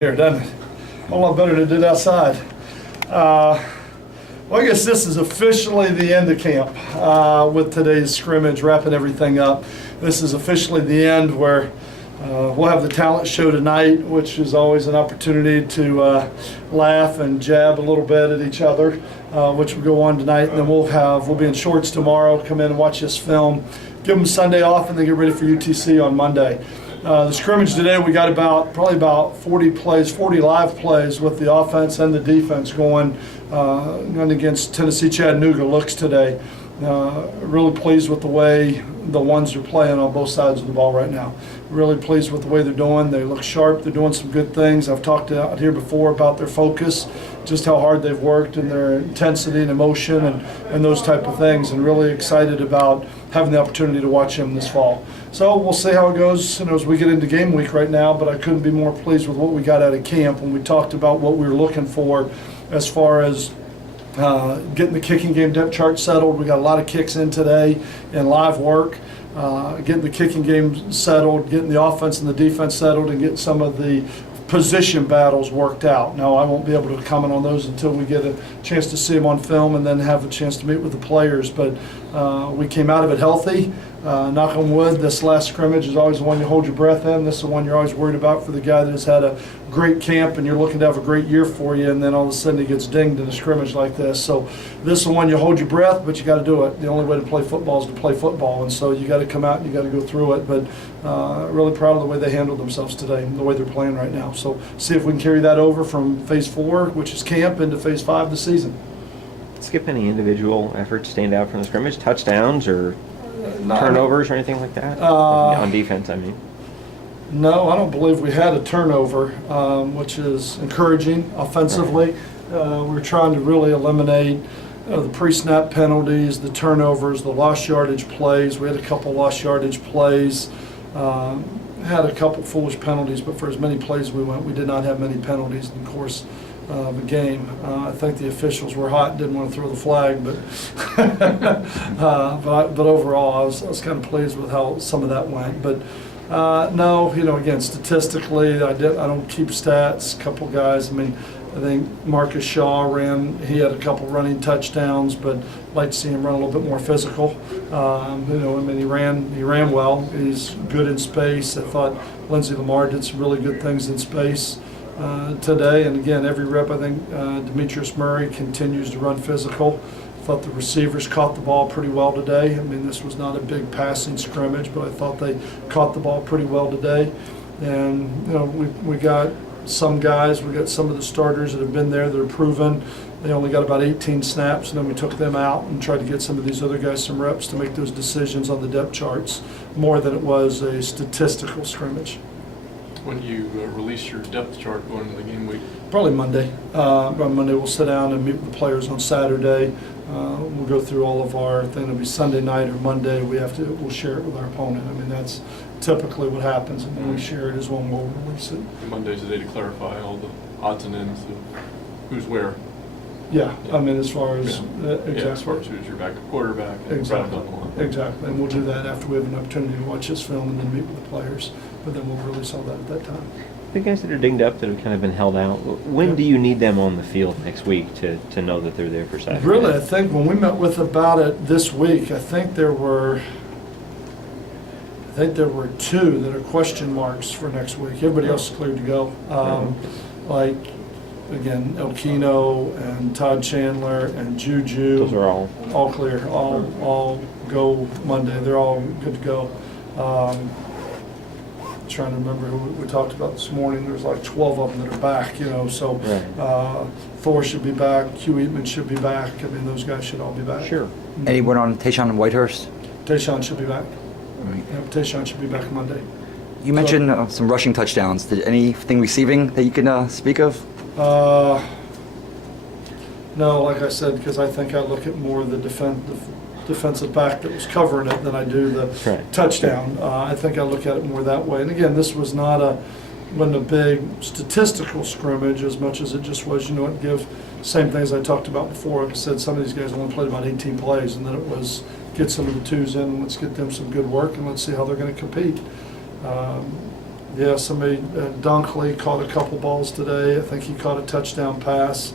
Here, doesn't it? A lot better than it did outside. Well, I guess this is officially the end of camp with today's scrimmage, wrapping everything up. This is officially the end where we'll have the talent show tonight, which is always an opportunity to laugh and jab a little bit at each other, which will go on tonight. And then we'll be in shorts tomorrow, come in and watch this film, give them Sunday off, and then get ready for UTC on Monday. The scrimmage today, we got probably about 40 plays, 40 live plays with the offense and the defense going against Tennessee Chattanooga looks today. Really pleased with the way the ones are playing on both sides of the ball right now. Really pleased with the way they're doing. They look sharp. They're doing some good things. I've talked out here before about their focus, just how hard they've worked and their intensity and emotion and those type of things, and really excited about having the opportunity to watch them this fall. So we'll see how it goes as we get into game week right now, but I couldn't be more pleased with what we got out of camp when we talked about what we were looking for as far as getting the kicking game depth chart settled. We got a lot of kicks in today in live work. Getting the kicking game settled, getting the offense and the defense settled, and getting some of the position battles worked out. Now, I won't be able to comment on those until we get a chance to see them on film and then have a chance to meet with the players, but we came out of it healthy. Knock on wood, this last scrimmage is always the one you hold your breath in. This is the one you're always worried about for the guy that has had a great camp and you're looking to have a great year for you, and then all of a sudden he gets dinged in a scrimmage like this. So this is the one you hold your breath, but you got to do it. The only way to play football is to play football, and so you got to come out and you got to go through it. But really proud of the way they handled themselves today and the way they're playing right now. So see if we can carry that over from phase 4, which is camp, into phase 5 of the season. Skip, any individual efforts stand out from the scrimmage? Touchdowns or turnovers or anything like that? On defense, I mean. No, I don't believe we had a turnover, which is encouraging offensively. We're trying to really eliminate the pre-snap penalties, the turnovers, the lost yardage plays. We had a couple lost yardage plays. Had a couple foolish penalties, but for as many plays we went, we did not have many penalties in the course of the game. I think the officials were hot, didn't want to throw the flag, but but overall, I was kind of pleased with how some of that went. But no, again, statistically, I don't keep stats. A couple guys, I think Marcus Shaw he had a couple running touchdowns, but I'd like to see him run a little bit more physical. He ran well. He's good in space. I thought Lindsey Lamar did some really good things in space today. And again, every rep, I think Demetrius Murray continues to run physical. I thought the receivers caught the ball pretty well today. This was not a big passing scrimmage, but I thought they caught the ball pretty well today. And we got some guys, we got some of the starters that have been there that are proven. They only got about 18 snaps, and then we took them out and tried to get some of these other guys some reps to make those decisions on the depth charts more than it was a statistical scrimmage. When do you release your depth chart going into the game week? Probably Monday. On Monday we'll sit down and meet with the players on Saturday. We'll go through all of our thing. It'll be Sunday night or Monday. We'll share it with our opponent. That's typically what happens, and when we share it is when we'll release it. Monday's the day to clarify all the odds and ends of who's where. Yeah. As far as exactly. As far as who's your backup quarterback. Exactly. Exactly. And we'll do that after we have an opportunity to watch this film and then meet with the players. But then we'll release all that at that time. The guys that are dinged up that have kind of been held out, when do you need them on the field next week to know that they're there for Saturday? Really, I think when we met with about it this week, I think there were 2 that are question marks for next week. Everybody else is cleared to go. Like, again, Elkino and Todd Chandler and Juju. Those are all clear. All go Monday. They're all good to go. Trying to remember who we talked about this morning. There's like 12 of them that are back, so right. Thor should be back, Hugh Eatman should be back. Those guys should all be back. Sure. Anyone on Tayshawn Whitehurst? Tayshawn should be back. Right. Yeah, Tayshawn should be back Monday. You mentioned some rushing touchdowns. Did anything receiving that you can speak of? No, like I said, because I think I look at more of the defensive back that was covering it than I do the touchdown. I think I look at it more that way. And again, this was wasn't a big statistical scrimmage as much as it just was, same things I talked about before. I said some of these guys only played about 18 plays, and then it was get some of the twos in, let's get them some good work, and let's see how they're going to compete. Yeah, somebody, Dunkley caught a couple balls today. I think he caught a touchdown pass.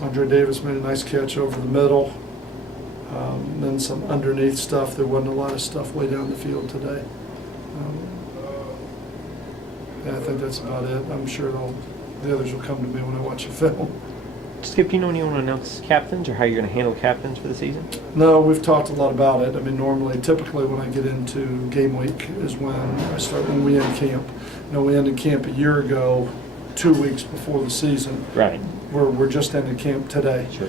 Andre Davis made a nice catch over the middle. Then some underneath stuff. There wasn't a lot of stuff way down the field today. Yeah, I think that's about it. I'm sure the others will come to me when I watch the film. Skip, do you know when you want to announce captains or how you're going to handle captains for the season? No, we've talked a lot about it. I mean, typically when I get into game week is when we end camp. We ended camp a year ago, 2 weeks before the season. Right. We're just ending camp today. Sure.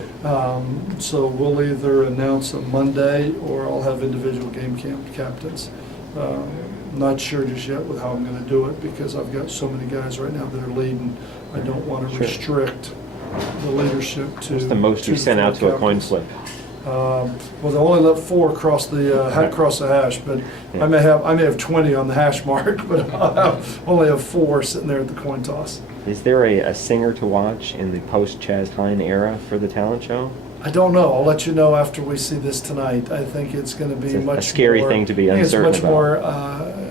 So we'll either announce a Monday or I'll have individual game camp captains. Not sure just yet with how I'm going to do it because I've got so many guys right now that are leading. I don't want to Sure. restrict the leadership to. What's the most you sent out to a coin flip? Well, they only let 4 cross the hash, but Yeah. I may have 20 on the hash mark, but only have 4 sitting there at the coin toss. Is there a singer to watch in the post-Chaz Hine era for the talent show? I don't know. I'll let you know after we see this tonight. I think it's going to be It's a much scary more, thing to be I think uncertain it's much about. more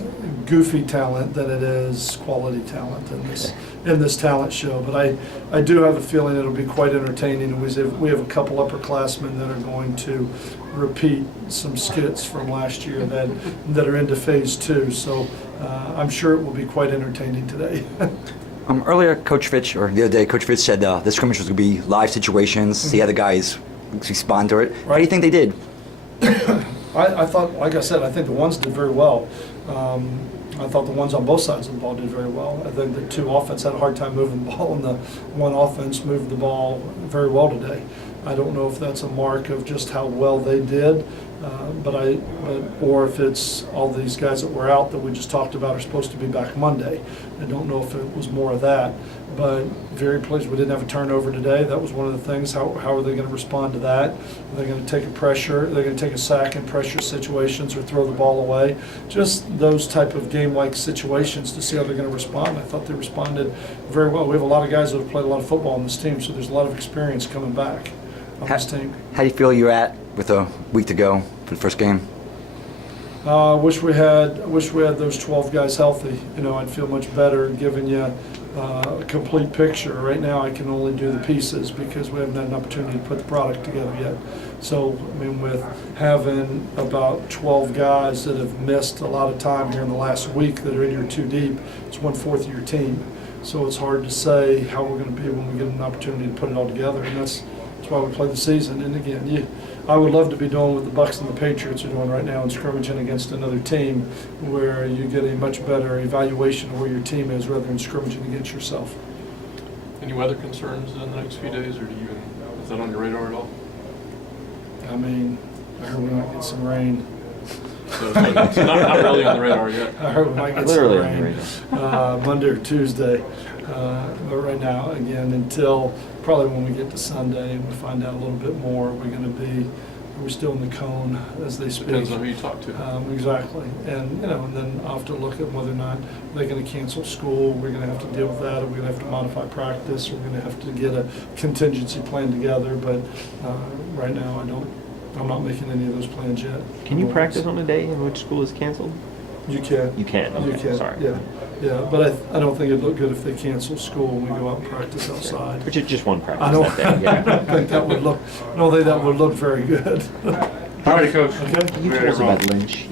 goofy talent than it is quality talent in this talent show. But I do have a feeling it'll be quite entertaining. And we have a couple upperclassmen that are going to repeat some skits from last year that are into phase 2. So I'm sure it will be quite entertaining today. Earlier, Coach Fitch, or the other day, Coach Fitch said the scrimmage was going to be live situations, see how the guys respond to it. How do you think they did? I thought, like I said, I think the ones did very well. I thought the ones on both sides of the ball did very well. I think the 2 offense had a hard time moving the ball, and the 1 offense moved the ball very well today. I don't know if that's a mark of just how well they did, or if it's all these guys that were out that we just talked about are supposed to be back Monday. I don't know if it was more of that, but very pleased. We didn't have a turnover today. That was one of the things. How are they going to respond to that? Are they going to take a pressure? Are they going to take a sack in pressure situations or throw the ball away? Just those type of game-like situations to see how they're going to respond. I thought they responded very well. We have a lot of guys that have played a lot of football on this team, so there's a lot of experience coming back on this team. How do you feel you're at with a week to go for the first game? Wish we had those 12 guys healthy. I'd feel much better giving you a complete picture. Right now I can only do the pieces because we haven't had an opportunity to put the product together yet. So, with having about 12 guys that have missed a lot of time here in the last week that are in your 2 deep, it's 1/4 of your team. So it's hard to say how we're going to be when we get an opportunity to put it all together, and that's why we play the season. And again, I would love to be doing what the Bucs and the Patriots are doing right now in scrimmaging against another team where you get a much better evaluation of where your team is rather than scrimmaging against yourself. Any weather concerns in the next few days, or is that on your radar at all? I heard we might get some rain. So it's not really on the radar yet. I heard we might get Literally some on the rain Monday or Tuesday. But right now, again, until probably when we get to Sunday and we find out a little bit more, we're still in the cone as they speak. Depends on who you talk to. Exactly. And then I'll have to look at whether or not they're going to cancel school. We're going to have to deal with that. Or we're going to have to modify practice. We're going to have to get a contingency plan together. But right now, I'm not making any of those plans yet. Can you practice on a day in which school is canceled? You can. You can. You Okay, can. sorry. Yeah. But I don't think it'd look good if they cancel school and we go out and practice outside. Which is just one practice I don't, that day. I Yeah. don't think that would look. I don't think that would look very good. All right, Coach. Okay. You told us about Lynch.